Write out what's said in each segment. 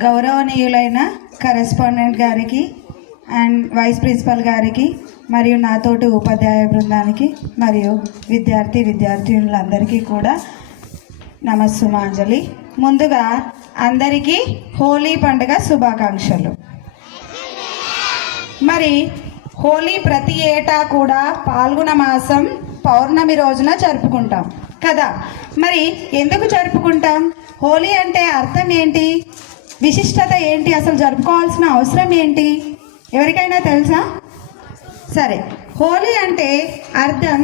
గౌరవనీయులైన కరెస్పాండెంట్ గారికి and vice principal గారికి మరియు నాతోటి ఉపాధ్యాయ బృందానికి మరియు విద్యార్థినులందరికీ కూడా నమస్సుమాంజలి. ముందుగా అందరికీ హోలీ పండుగ శుభాకాంక్షలు. మరి హోలీ ప్రతి ఏటా కూడా పాల్గొన మాసం పౌర్ణమి రోజున జరుపుకుంటాం కదా. మరి ఎందుకు జరుపుకుంటాం? హోలీ అంటే అర్థం ఏంటి, విశిష్టత ఏంటి, అసలు జరుపుకోవాల్సిన అవసరం ఏంటి ఎవరికైనా తెలుసా? సరే, హోలీ అంటే అర్థం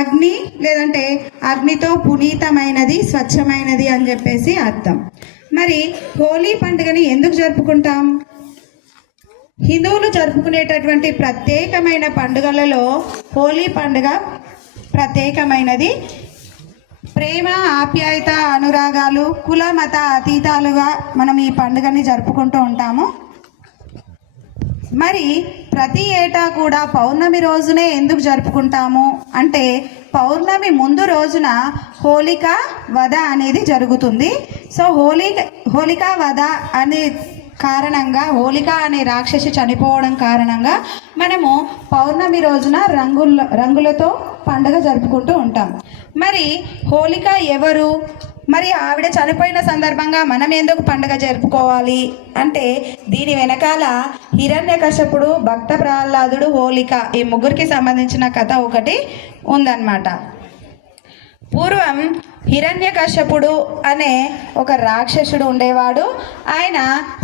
అగ్ని లేదంటే అగ్నితో పునీతమైనది, స్వచ్ఛమైనది అని చెప్పేసి అర్థం. మరి హోలీ పండుగని ఎందుకు జరుపుకుంటాం? హిందువులు జరుపుకునేటటువంటి ప్రత్యేకమైన పండుగలలో హోలీ పండుగ ప్రత్యేకమైనది. ప్రేమ, ఆప్యాయత, అనురాగాలు, కుల మత అతీతాలుగా మనం ఈ పండుగని జరుపుకుంటూ ఉంటాము. మరి ప్రతి ఏటా కూడా పౌర్ణమి రోజునే ఎందుకు జరుపుకుంటాము అంటే, పౌర్ణమి ముందు రోజున హోలికా వధ అనేది జరుగుతుంది. సో హోలికా వధ అనే కారణంగా, హోలిక అనే రాక్షసి చనిపోవడం కారణంగా మనము పౌర్ణమి రోజున రంగులతో పండుగ జరుపుకుంటూ ఉంటాం. మరి హోలిక ఎవరు? మరి ఆవిడ చనిపోయిన సందర్భంగా మనం ఎందుకు పండుగ జరుపుకోవాలి అంటే, దీని వెనకాల హిరణ్యకశపుడు, భక్త ప్రహ్లాదుడు, హోలిక ఈ ముగ్గురికి సంబంధించిన కథ ఒకటి ఉందన్నమాట. పూర్వం హిరణ్యకశపుడు అనే ఒక రాక్షసుడు ఉండేవాడు. ఆయన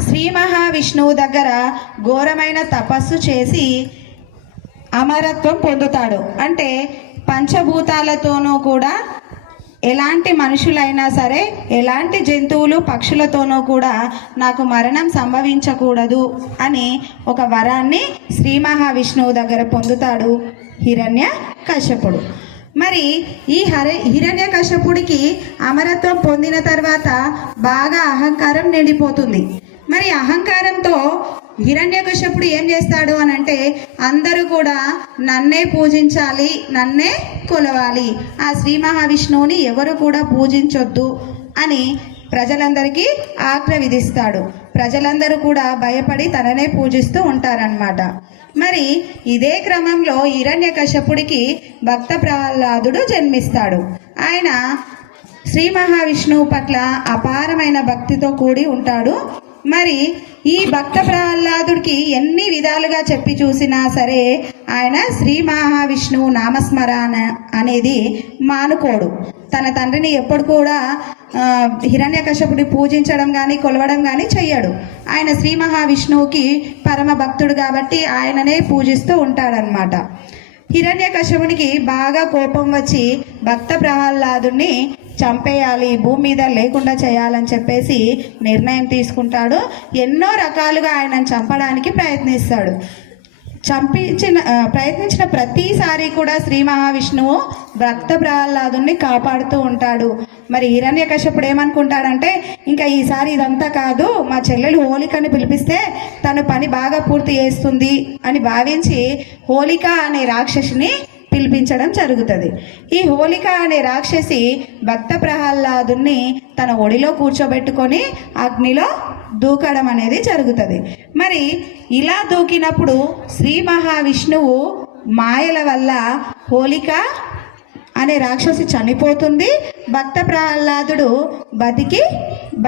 శ్రీ మహావిష్ణువు దగ్గర ఘోరమైన తపస్సు చేసి అమరత్వం పొందుతాడు. అంటే పంచభూతాలతోనూ కూడా, ఎలాంటి మనుషులైనా సరే, ఎలాంటి జంతువులు పక్షులతోనూ కూడా నాకు మరణం సంభవించకూడదు అని ఒక వరాన్ని శ్రీ మహావిష్ణువు దగ్గర పొందుతాడు హిరణ్యకశపుడు. మరి ఈ హిరణ్యకశపుడికి అమరత్వం పొందిన తర్వాత బాగా అహంకారం నిండిపోతుంది. మరి అహంకారంతో హిరణ్యకశపుడు ఏం చేస్తాడు అని అంటే, అందరూ కూడా నన్నే పూజించాలి, నన్నే కొలవాలి, ఆ శ్రీ మహావిష్ణువుని ఎవరు కూడా పూజించొద్దు అని ప్రజలందరికీ ఆజ్ఞ విధిస్తాడు. ప్రజలందరూ కూడా భయపడి తననే పూజిస్తూ ఉంటారన్నమాట. మరి ఇదే క్రమంలో హిరణ్యకశపుడికి భక్త ప్రహ్లాదుడు జన్మిస్తాడు. ఆయన శ్రీ మహావిష్ణువు పట్ల అపారమైన భక్తితో కూడి ఉంటాడు. మరి ఈ భక్త ప్రహ్లాదుడికి ఎన్ని విధాలుగా చెప్పి చూసినా సరే ఆయన శ్రీ మహావిష్ణువు నామస్మరణ అనేది మానుకోడు. తన తండ్రిని ఎప్పుడు కూడా హిరణ్యకశపుడి పూజించడం కానీ కొలవడం కానీ చెయ్యడు. ఆయన శ్రీ మహావిష్ణువుకి పరమ భక్తుడు కాబట్టి ఆయననే పూజిస్తూ ఉంటాడనమాట. హిరణ్యకశపునికి బాగా కోపం వచ్చి భక్త ప్రహ్లాదుని చంపేయాలి, భూమి మీద లేకుండా చేయాలని చెప్పేసి నిర్ణయం తీసుకుంటాడు. ఎన్నో రకాలుగా ఆయనను చంపడానికి ప్రయత్నిస్తాడు. ప్రయత్నించిన ప్రతిసారి కూడా శ్రీ మహావిష్ణువు భక్త ప్రహ్లాదుని కాపాడుతూ ఉంటాడు. మరి హిరణ్యకశపుడు ఏమనుకుంటాడంటే, ఇంకా ఈసారి ఇదంతా కాదు, మా చెల్లెలు హోలికని పిలిపిస్తే తను పని బాగా పూర్తి చేస్తుంది అని భావించి హోలిక అనే రాక్షసిని పిలిపించడం జరుగుతుంది. ఈ హోలిక అనే రాక్షసి భక్త ప్రహ్లాదుని తన ఒడిలో కూర్చోబెట్టుకొని అగ్నిలో దూకడం అనేది జరుగుతుంది. మరి ఇలా దూకినప్పుడు శ్రీ మహావిష్ణువు మాయల వల్ల హోలిక అనే రాక్షసి చనిపోతుంది. భక్త ప్రహ్లాదుడు బతికి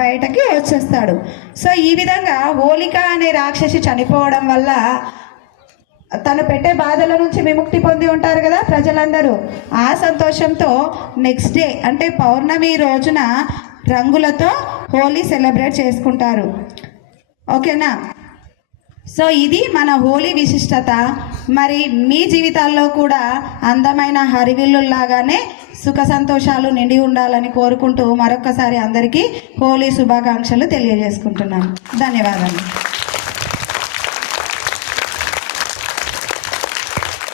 బయటకి వచ్చేస్తాడు. సో ఈ విధంగా హోలిక అనే రాక్షసి చనిపోవడం వల్ల తను పెట్టే బాధల నుంచి విముక్తి పొంది ఉంటారు కదా ప్రజలందరూ. ఆ సంతోషంతో నెక్స్ట్ డే అంటే పౌర్ణమి రోజున రంగులతో హోలీ సెలబ్రేట్ చేసుకుంటారు. ఓకేనా? సో ఇది మన హోలీ విశిష్టత. మరి మీ జీవితాల్లో కూడా అందమైన హరివిల్లులాగానే సుఖ సంతోషాలు నిండి ఉండాలని కోరుకుంటూ మరొకసారి అందరికీ హోలీ శుభాకాంక్షలు తెలియజేసుకుంటున్నాను. ధన్యవాదాలు.